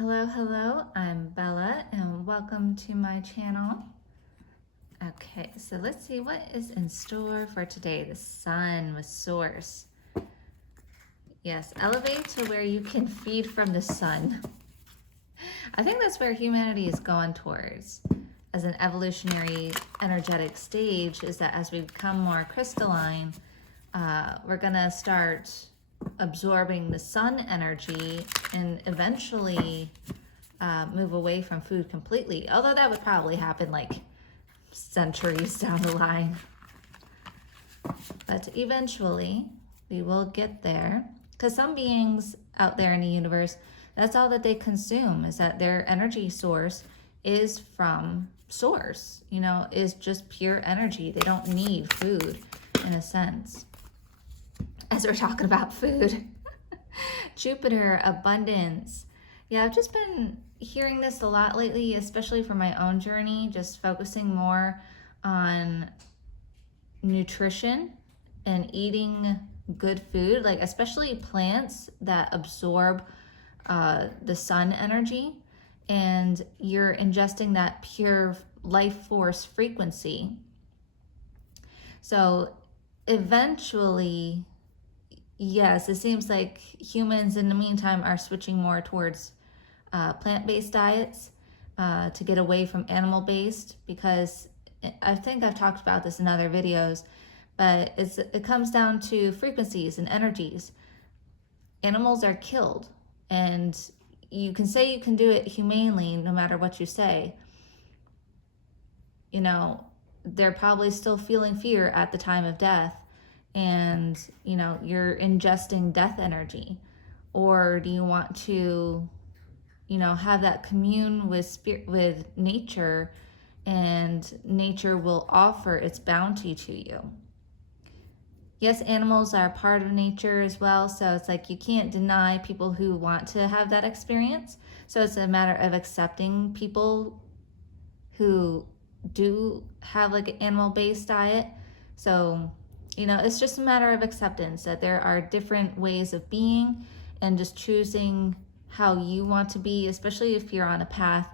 Hello, hello, I'm Bella and welcome to my channel. Okay, so let's see what is in store for today. The sun with source. Yes, elevate to where you can feed from the sun. I think that's where humanity is going towards as an evolutionary energetic stage, is that as we become more crystalline, we're gonna start absorbing the sun energy and eventually move away from food completely. Although that would probably happen like centuries down the line. But eventually we will get there, because some beings out there in the universe, that's all that they consume, is that their energy source is from source, is just pure energy. They don't need food in a sense. As we're talking about food, Jupiter, abundance. Yeah, I've just been hearing this a lot lately, especially for my own journey, just focusing more on nutrition and eating good food, like especially plants that absorb the sun energy, and you're ingesting that pure life force frequency. So eventually, yes, it seems like humans in the meantime are switching more towards plant-based diets to get away from animal-based, because I think I've talked about this in other videos, but it comes down to frequencies and energies. Animals are killed, and you can say you can do it humanely no matter what you say. They're probably still feeling fear at the time of death, and you're ingesting death energy. Or do you want to have that commune with spirit, with nature, and nature will offer its bounty to you? Yes, animals are part of nature as well, so it's like you can't deny people who want to have that experience. So it's a matter of accepting people who do have like an animal-based diet. So it's just a matter of acceptance that there are different ways of being, and just choosing how you want to be, especially if you're on a path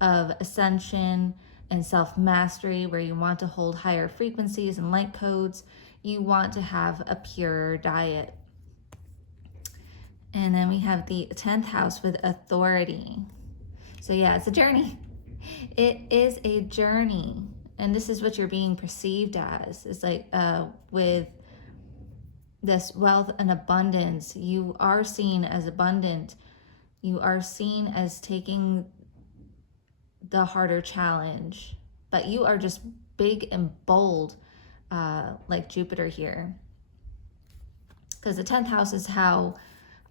of ascension and self-mastery where you want to hold higher frequencies and light codes. You want to have a pure diet. And then we have the 10th house with authority. So yeah, it's a journey. It is a journey. And this is what you're being perceived as. It's like with this wealth and abundance, you are seen as abundant. You are seen as taking the harder challenge, but you are just big and bold, like Jupiter here. Because the 10th house is how,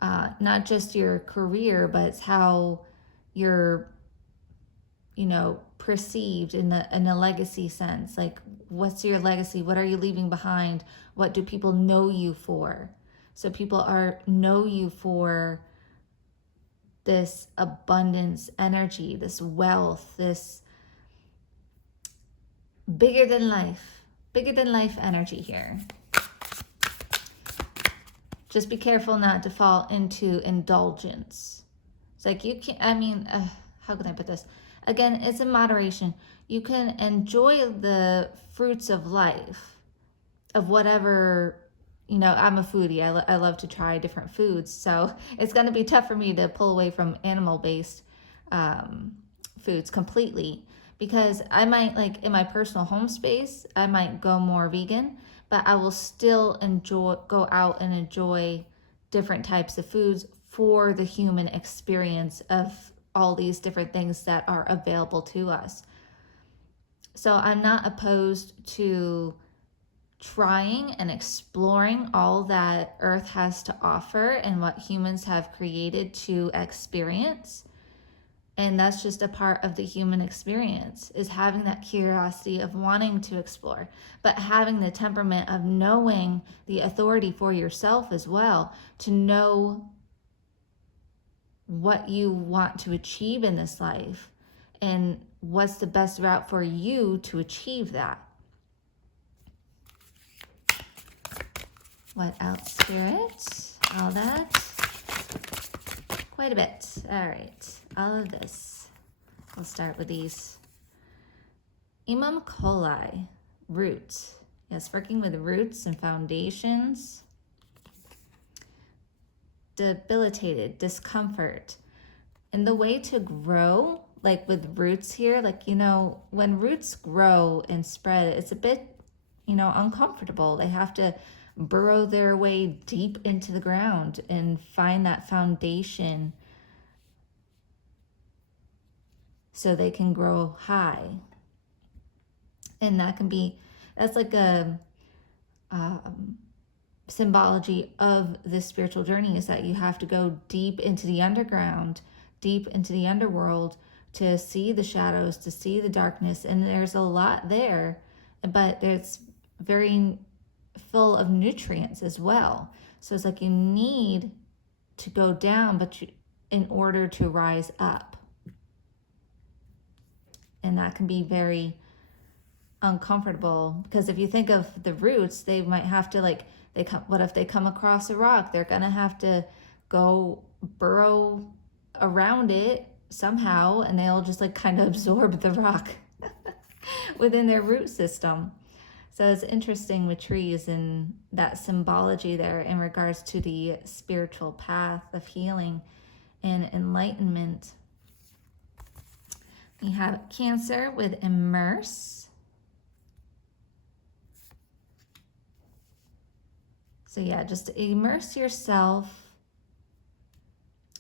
not just your career, but it's how you're, perceived in a legacy sense. Like, what's your legacy? What are you leaving behind? What do people know you for? So people know you for this abundance energy, this wealth, this bigger than life energy here. Just be careful not to fall into indulgence. It's like you can't, how can I put this? Again, it's in moderation. You can enjoy the fruits of life, of whatever, I'm a foodie. I love to try different foods. So it's going to be tough for me to pull away from animal-based foods completely, because I might, like in my personal home space, I might go more vegan, but I will still go out and enjoy different types of foods for the human experience of all these different things that are available to us. So I'm not opposed to trying and exploring all that Earth has to offer and what humans have created to experience. And that's just a part of the human experience, is having that curiosity of wanting to explore, but having the temperament of knowing the authority for yourself as well, to know what you want to achieve in this life and what's the best route for you to achieve that. What else, Spirit? All that. quite a bit. All right, all of this. We'll start with these. Imam coli, roots. Yes, working with roots and foundations. Debilitated, discomfort. And the way to grow, like with roots here, like, you know, when roots grow and spread, it's a bit, you know, uncomfortable. They have to burrow their way deep into the ground and find that foundation so they can grow high. And that can be, that's like a symbology of this spiritual journey, is that you have to go deep into the underground, deep into the underworld to see the shadows, to see the darkness. And there's a lot there, but it's very full of nutrients as well. So it's like you need to go down, but in order to rise up. And that can be very uncomfortable, because if you think of the roots, they might have to, like, what if they come across a rock? They're gonna have to go burrow around it somehow, and they'll just like kind of absorb the rock within their root system. So it's interesting with trees and that symbology there in regards to the spiritual path of healing and enlightenment. You have Cancer with immerse. So yeah, just immerse yourself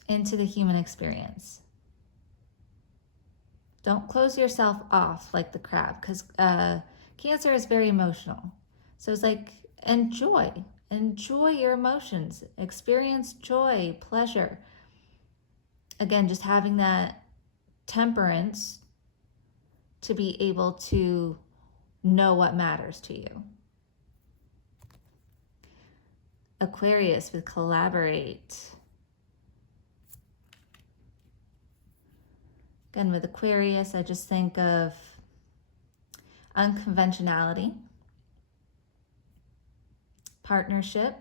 into the human experience. Don't close yourself off like the crab, because Cancer is very emotional. So it's like, enjoy your emotions, experience joy, pleasure. Again, just having that temperance to be able to know what matters to you. Aquarius with collaborate. Again, with Aquarius, I just think of unconventionality, partnership,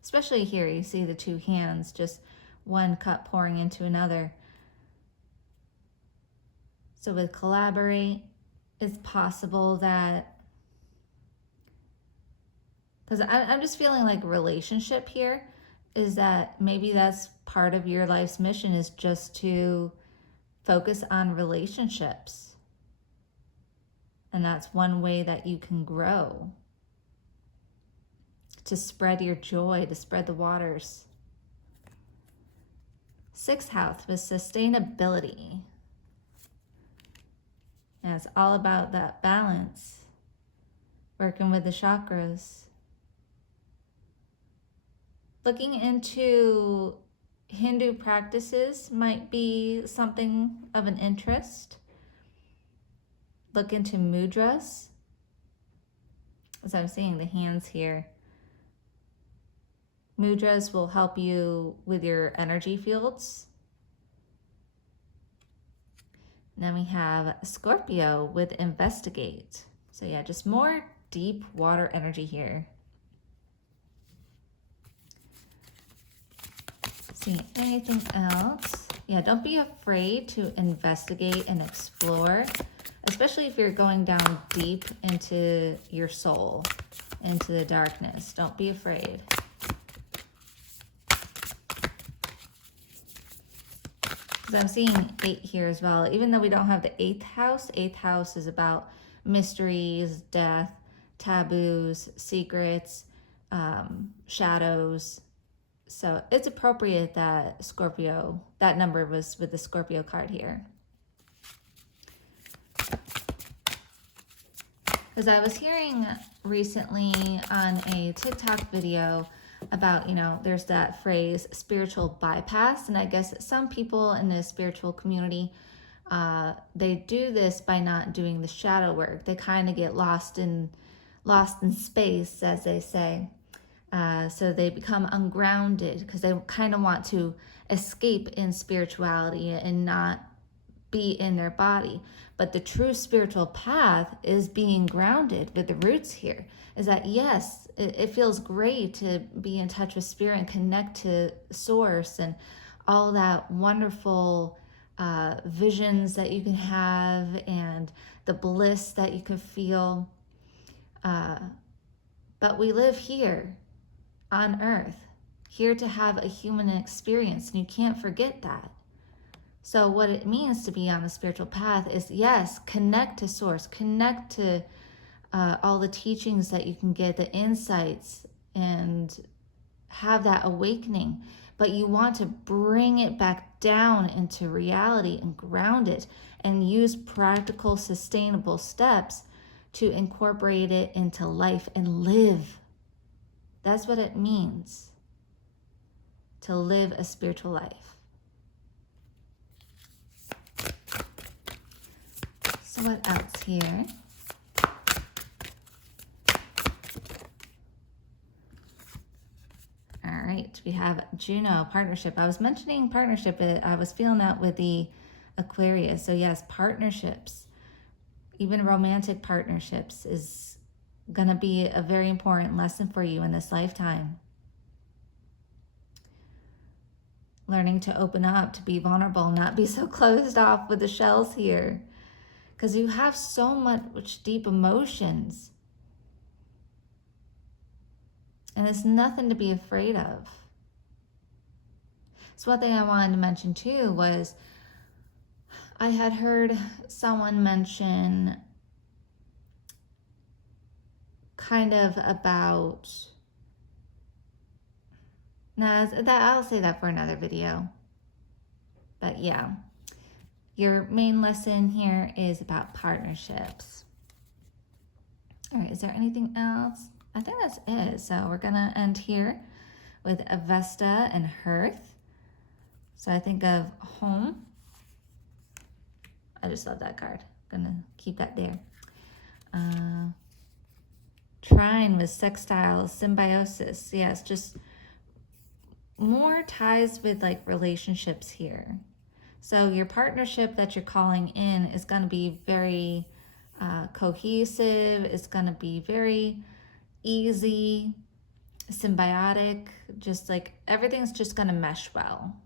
especially here you see the two hands, just one cup pouring into another. So with collaborate, it's possible that, because I'm just feeling like relationship here is that maybe that's part of your life's mission, is just to focus on relationships. And that's one way that you can grow, to spread your joy, to spread the waters. Sixth house with sustainability. And it's all about that balance, working with the chakras. Looking into Hindu practices might be something of an interest. Look into mudras. As I'm seeing the hands here. Mudras will help you with your energy fields. And then we have Scorpio with investigate. So yeah, just more deep water energy here. See anything else? Yeah, don't be afraid to investigate and explore, especially if you're going down deep into your soul, into the darkness. Don't be afraid. Because I'm seeing 8 here as well. Even though we don't have the 8th house is about mysteries, death, taboos, secrets, shadows. So it's appropriate that Scorpio, that number was with the Scorpio card here. Because I was hearing recently on a TikTok video about, you know, there's that phrase spiritual bypass. And I guess some people in the spiritual community, they do this by not doing the shadow work. They kind of get lost in space, as they say. So they become ungrounded because they kind of want to escape in spirituality and not be in their body. But the true spiritual path is being grounded with the roots here. Is that, yes, it feels great to be in touch with spirit and connect to source and all that wonderful visions that you can have and the bliss that you can feel. But we live here on earth, here to have a human experience, and you can't forget that. So what it means to be on the spiritual path is, yes, connect to source, connect to all the teachings that you can get, the insights, and have that awakening. But you want to bring it back down into reality and ground it and use practical, sustainable steps to incorporate it into life and live. That's what it means to live a spiritual life. So what else here? All right, we have Juno, partnership. I was mentioning partnership. I was feeling that with the Aquarius. So yes, partnerships, even romantic partnerships, is going to be a very important lesson for you in this lifetime. Learning to open up, to be vulnerable, not be so closed off with the shells here. Because you have so much deep emotions. And it's nothing to be afraid of. So one thing I wanted to mention too was I had heard someone mention kind of about, I'll say that for another video. But yeah, your main lesson here is about partnerships. All right, is there anything else? I think that's it. So we're gonna end here with Avesta and Hearth. So I think of home. I just love that card. Gonna keep that there. Trine with sextile, symbiosis. Yes, just more ties with like relationships here. So your partnership that you're calling in is going to be very cohesive. It's going to be very easy, symbiotic, just like everything's just going to mesh well.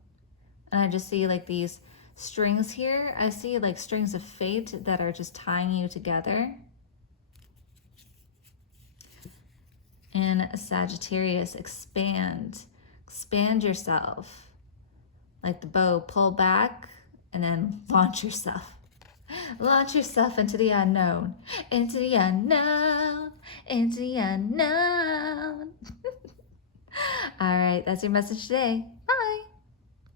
And I just see like these strings here. I see like strings of fate that are just tying you together. And Sagittarius, expand yourself. Like the bow, pull back and then launch yourself. Launch yourself into the unknown, into the unknown, into the unknown. All right, that's your message today.